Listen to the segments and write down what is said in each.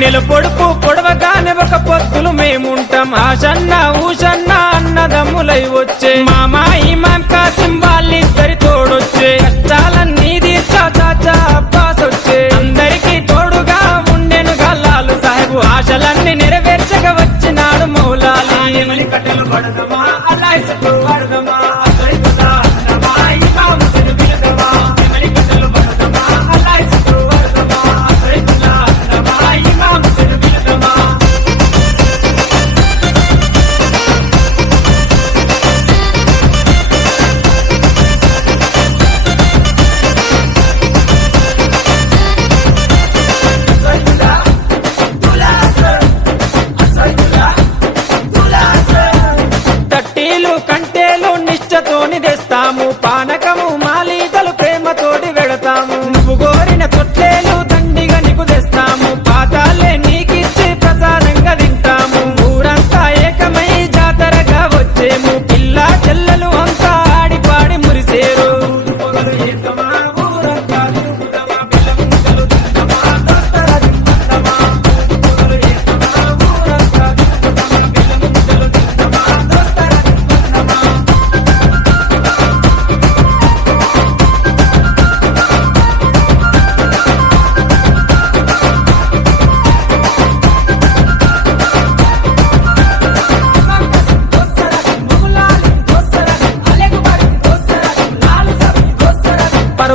నెల పొడుపు పొడవగానే ఒక పొత్తులు మేముంటాం ఆషన్న ఊషన్న అన్నదమ్ములై వచ్చే మామా ఇమాం కాసిం వాళ్ళిద్దరి తోడొచ్చే కష్టాలన్నీ తీర్చా చాచా అబ్బాస్ వచ్చే అందరికీ తోడుగా ఉండెను గల్లాలు సాహెబు ఆశలన్నీ నెరవేర్చగా వచ్చినాడు మౌలాలి కట్టెలు పడదమా అల్లాహ్కు పడదమా తెస్తాము పానకము మాలీతలు ప్రేమతోటి వెడతాము నువ్వు కోరిన తొట్లేలు దండిగా నీకు తెస్తాము పాతాలే నీకిచ్చి ప్రసాదంగా తింటాము ఊరంతా ఏకమై జాతరగా వచ్చేము పిల్ల చెల్లెలు అంతా ఆడిపాడి మురిసేరు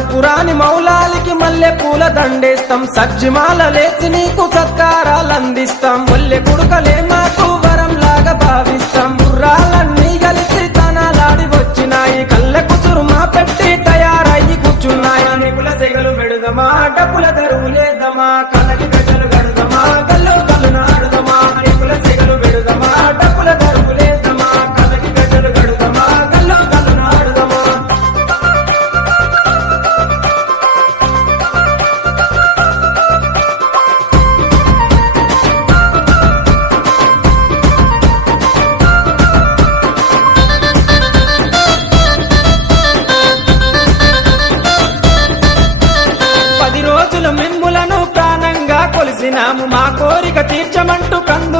పురాని మౌలాలికి మల్లె పూల దండేస్తాం సజ్జిమాల లేచి నీకు సత్కారాలు అందిస్తాం మల్లె కుడుకలే మాకు వరం లాగా భావిస్తాం గుర్రాలన్నీ కలిసి తనాలాడి వచ్చినాయి కళ్ళ కుచురుమా పెట్టి తయారయ్యి కూర్చున్నాయి నిపుల సెగలు పెడుదమా డబ్బుల దరువు లేదమా కళ్ళకి గజలు గడుదమా గల్లు కళ్ళు నాడుదమా నిపుల సెగలు పెడుదమా డబ్బుల దరువు లేదమా కళ్ళకి గజలు గడుదమా గల్లు కళ్ళు నాడుదమా మిమ్ములను ప్రాణంగా కొలిసినాము మా కోరిక తీర్చమంటూ కంద